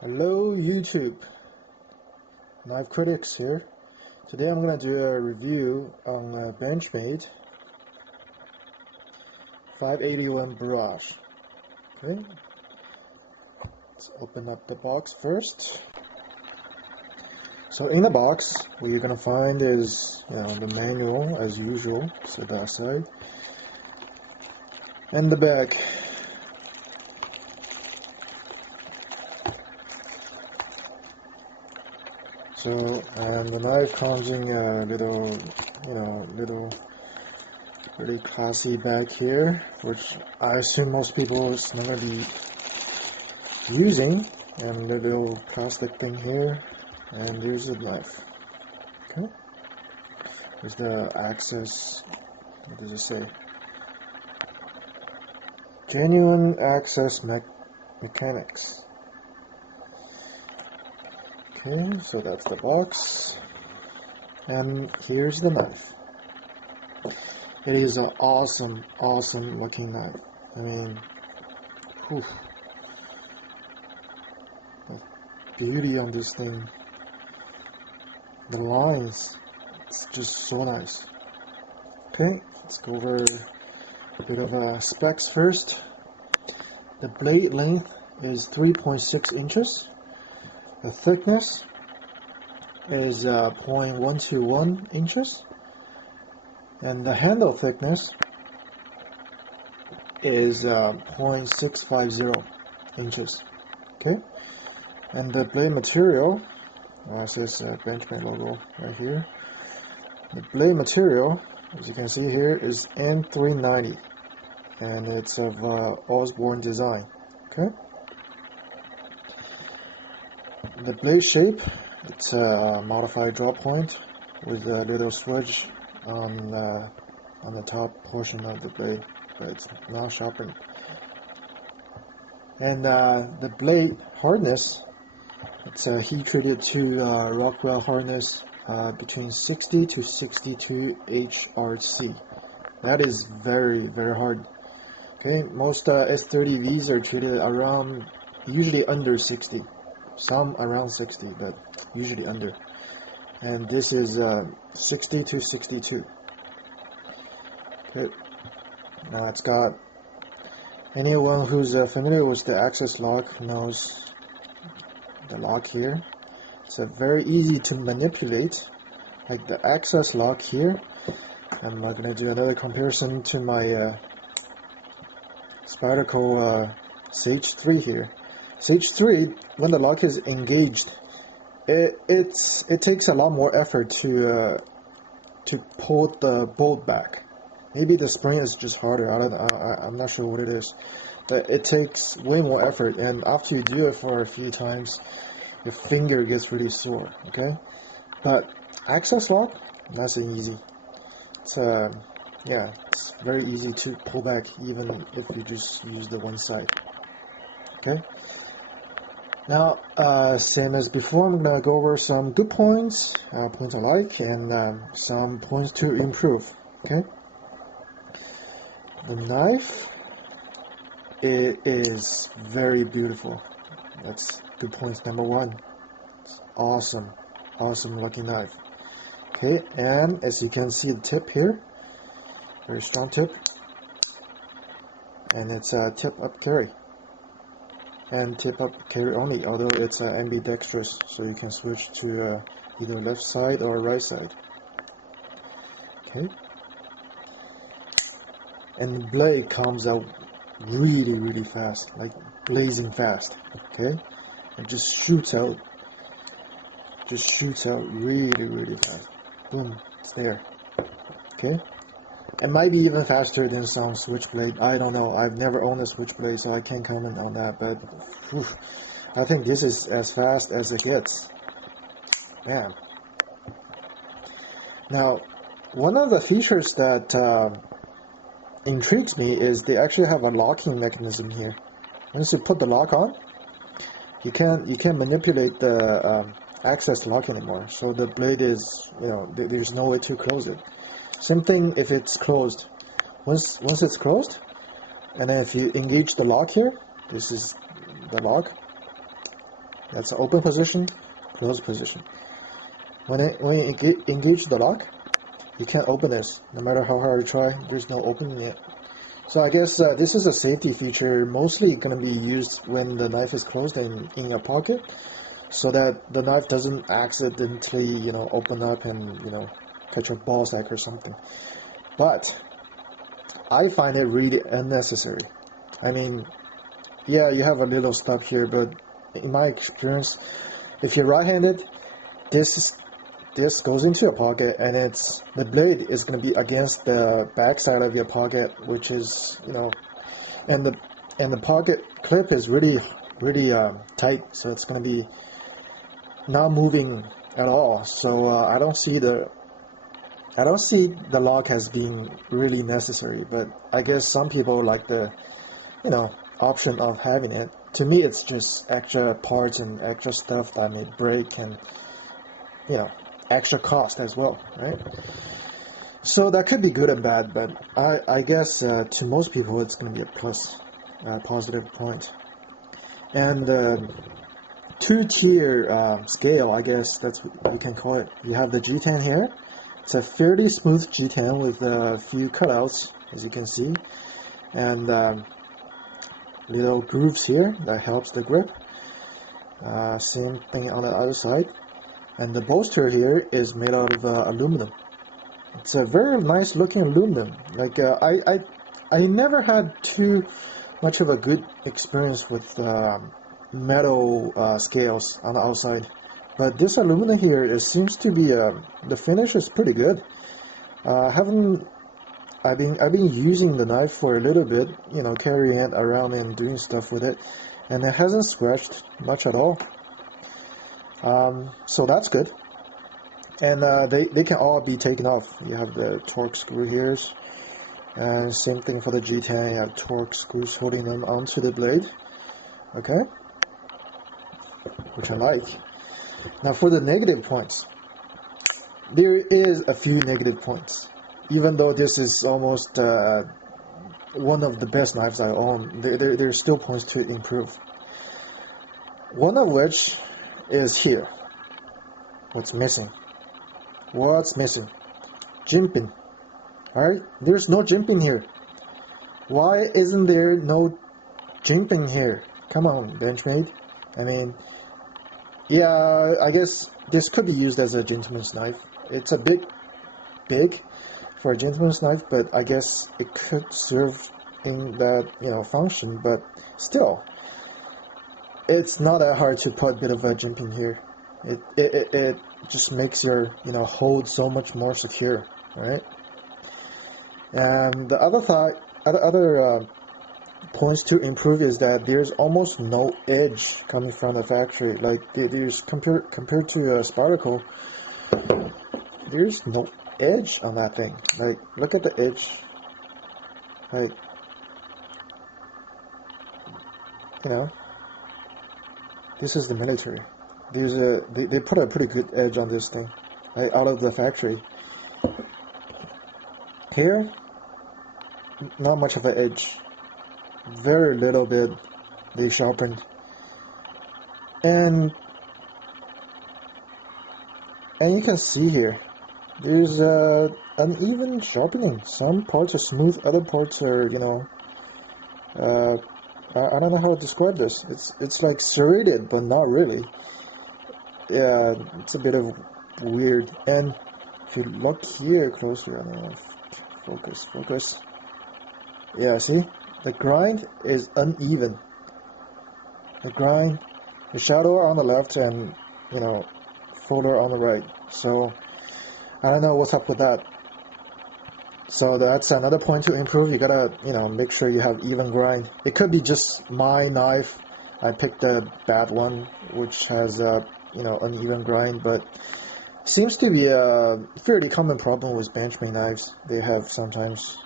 Hello YouTube, Knife Critics here. Today I'm going to do a review on Benchmade 581 Barrage. Okay, let's open up the box first. So in the box, what you're going to find is the manual as usual, so that side, and the back. So, and the knife comes in a little really classy bag here, which I assume most people is not going to be using, and the little plastic thing here, and there's the knife. Okay, there's the access. What does it say? Genuine access mechanics. Okay, so that's the box, and here's the knife. It is an awesome looking knife. I mean, whew, the beauty on this thing, the lines, it's just so nice. Okay, let's go over a bit of specs first. The blade length is 3.6 inches. The thickness is 0.121 inches, and the handle thickness is 0.650 inches. Okay, and the blade material, it says Benchmade logo right here. The blade material, as you can see here, is M390, and it's of Osborne design. Okay. The blade shape, it's a modified drop point with a little switch on the top portion of the blade, but it's not sharpened. And the blade hardness, it's heat treated to Rockwell hardness between 60 to 62 HRC. That is very hard. Okay, most S30Vs are treated around, usually under 60. Some around 60, but usually under. And this is 60 to 62. Okay. Now it's got, anyone who's familiar with the access lock knows the lock here. It's very easy to manipulate, like the access lock here. I'm going to do another comparison to my Spyderco Sage 3 here. Sage 3, when the lock is engaged, it takes a lot more effort to pull the bolt back. Maybe the spring is just harder. I'm not sure what it is, but it takes way more effort. And after you do it for a few times, your finger gets really sore. Okay, but access lock, nice and easy. It's it's very easy to pull back, even if you just use the one side. Okay. Now, same as before, I'm going to go over some good points, points I like, and some points to improve. Okay. The knife, it is very beautiful. That's good points number one. It's awesome looking knife. Okay, and as you can see, the tip here, very strong tip, and it's a tip up carry. And tip up carry only, although it's ambidextrous, so you can switch to either left side or right side. Okay, and the blade comes out really fast, like blazing fast. Okay, it just shoots out really fast. Boom, it's there. Okay. It might be even faster than some switchblade. I don't know. I've never owned a switchblade, so I can't comment on that. But whew, I think this is as fast as it gets. Man. Now, one of the features that intrigues me is they actually have a locking mechanism here. Once you put the lock on, you can't manipulate the access lock anymore. So the blade is, there's no way to close it. Same thing if it's closed. Once it's closed, and then if you engage the lock here, this is the lock, That's an open position, closed position. When you engage the lock, you can't open this. No matter how hard you try, there's no opening it. So I guess this is a safety feature, mostly going to be used when the knife is closed and in your pocket, so that the knife doesn't accidentally, you know, open up and, you know, cut your ball sack or something. But I find it really unnecessary. I mean, yeah, you have a little stub here, but in my experience, if you're right-handed, this goes into your pocket, and the blade is going to be against the back side of your pocket, which is, you know, and the pocket clip is really tight, so it's going to be not moving at all. So I don't see the lock as being really necessary, but I guess some people like the, you know, option of having it. To me, it's just extra parts and extra stuff that may break, and, you know, extra cost as well, right? So that could be good and bad, but I guess to most people it's going to be a plus, positive point. And two-tier scale, I guess that's what you can call it. You have the G10 here. It's a fairly smooth G10 with a few cutouts, as you can see, and little grooves here that helps the grip. Same thing on the other side. And the bolster here is made out of aluminum. It's a very nice looking aluminum. Like I never had too much of a good experience with metal scales on the outside, but this aluminum here, it seems to be the finish is pretty good. I've been using the knife for a little bit, you know, carrying it around and doing stuff with it, and it hasn't scratched much at all. So that's good. And they can all be taken off. You have the torque screw here, and same thing for the G10. You have torque screws holding them onto the blade. Okay, which I like. Now for the negative points, there is a few negative points. Even though this is almost one of the best knives I own, there's still points to improve. One of which is here. What's missing? What's missing? Jimping. Alright? There's no jimping here. Why isn't there no jimping here? Come on, Benchmade. I mean, yeah, I guess this could be used as a gentleman's knife. It's a bit big for a gentleman's knife, but I guess it could serve in that, you know, function, but still, it's not that hard to put a bit of a jimping here. It just makes your, you know, hold so much more secure, right? And the other points to improve is that there's almost no edge coming from the factory. Like there's compared to a Sparticle, there's no edge on that thing. Like, look at the edge. Like, you know, this is the military. They put a pretty good edge on this thing, like, out of the factory. Here, not much of an edge. Very little bit they sharpened. And you can see here, there's uneven sharpening. Some parts are smooth, other parts are, you know, I don't know how to describe this. It's like serrated, but not really. Yeah, it's a bit of weird. And if you look here closely, I don't know, focus. Yeah, see? The grind is uneven. The shadow on the left and, you know, folder on the right. So, I don't know what's up with that. So that's another point to improve. You gotta, you know, make sure you have even grind. It could be just my knife. I picked a bad one, which has you know, uneven grind, but seems to be a fairly common problem with Benchmade knives. They have sometimes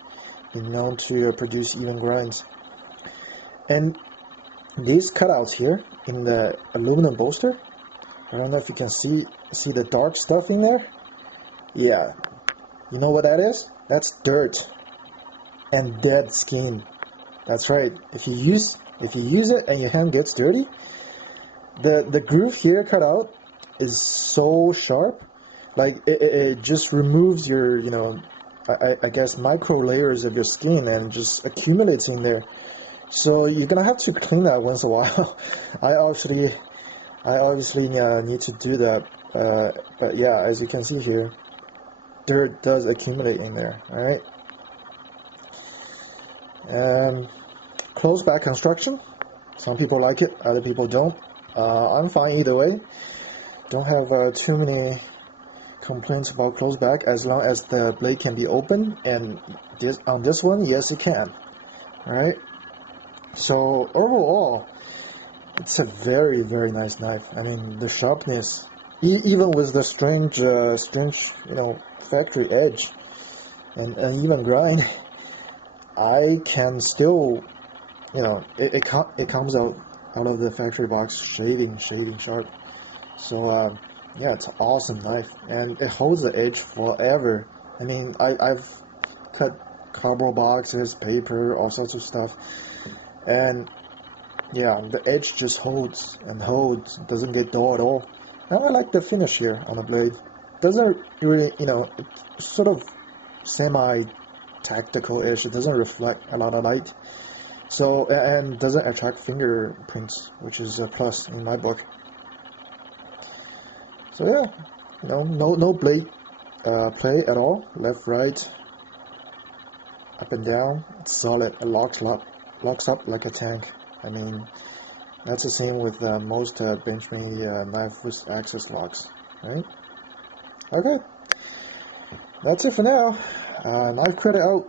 been known to produce even grinds. And these cutouts here in the aluminum bolster, I don't know if you can see the dark stuff in there. Yeah, you know what that is? That's dirt and dead skin. That's right. If you use it and your hand gets dirty, The groove here cut out is so sharp, like it just removes your, you know, I guess micro layers of your skin and just accumulates in there. So you're gonna have to clean that once in a while. I obviously need to do that. But yeah, as you can see here, dirt does accumulate in there. All right. Closed back construction. Some people like it, other people don't. I'm fine either way. Don't have too many complaints about closed back as long as the blade can be open. And on this one, yes, it can. All right. So overall, it's a very, very nice knife. I mean, the sharpness, even with the strange, you know, factory edge and uneven grind, I can still, you know, it comes out of the factory box shading sharp. So yeah, it's an awesome knife, and it holds the edge forever. I mean, I've cut cardboard boxes, paper, all sorts of stuff, and yeah, the edge just holds and holds, doesn't get dull at all. And I like the finish here on the blade. Doesn't really, you know, it's sort of semi-tactical-ish. It doesn't reflect a lot of light. So, and doesn't attract fingerprints, which is a plus in my book. So yeah, you know, no blade play at all. Left, right, up and down. It's solid. It locks up like a tank. I mean, that's the same with most Benchmade knife with access locks, right? Okay, that's it for now. Knife credit out.